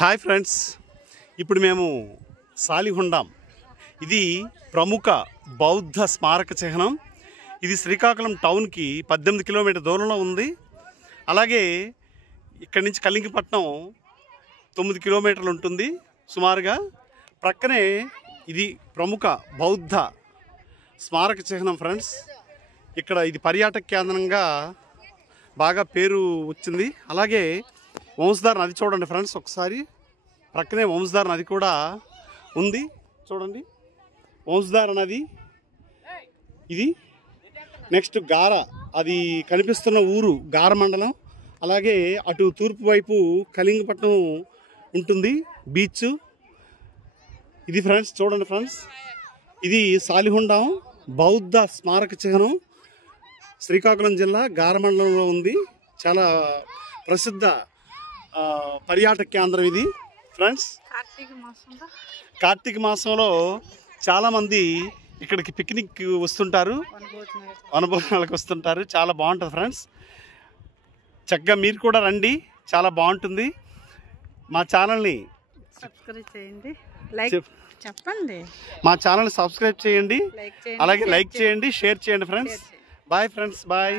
Hi friends, ఇప్పుడు మేము సాలిహుండాం. ఇది ప్రముఖ బౌద్ధ స్మారక చిహ్నం. ఇది శ్రీకాకుళం టౌన్కి 18 కిలోమీటర్ దూరంలో ఉంది. అలాగే ఇక్కడి నుంచి కలింగపట్నం 9 కిలోమీటర్లు ఉంటుంది సుమారుగా. ప్రక్కనే ఇది ప్రముఖ బౌద్ధ స్మారక చిహ్నం ఫ్రెండ్స్. ఇక్కడ ఇది పర్యాటక కేంద్రంగా బాగా పేరు వచ్చింది. అలాగే వంశధార నది చూడండి ఫ్రెండ్స్, ఒకసారి ప్రక్కనే వంశధార నది కూడా ఉంది. చూడండి వంశధార నది ఇది. నెక్స్ట్ గార, అది కనిపిస్తున్న ఊరు గార మండలం. అలాగే అటు తూర్పు వైపు కలింగపట్నం ఉంటుంది, బీచ్. ఇది ఫ్రెండ్స్ చూడండి ఫ్రెండ్స్, ఇది సాలిహుండాం బౌద్ధ స్మారక చిహ్నం. శ్రీకాకుళం జిల్లా గార మండలంలో ఉంది. చాలా ప్రసిద్ధ పర్యాటక కేంద్రం ఇది ఫ్రెండ్స్. కార్తీక మాసంలో చాలామంది ఇక్కడికి పిక్నిక్ వస్తుంటారు, అనుభవాలకు వస్తుంటారు. చాలా బాగుంటుంది ఫ్రెండ్స్. చక్కగా మీరు కూడా రండి, చాలా బాగుంటుంది. మా ఛానల్ని సబ్స్క్రైబ్ చేయండి, చెప్పండి. మా ఛానల్ని సబ్స్క్రైబ్ చేయండి, అలాగే లైక్ చేయండి, షేర్ చేయండి ఫ్రెండ్స్. Bye friends, bye.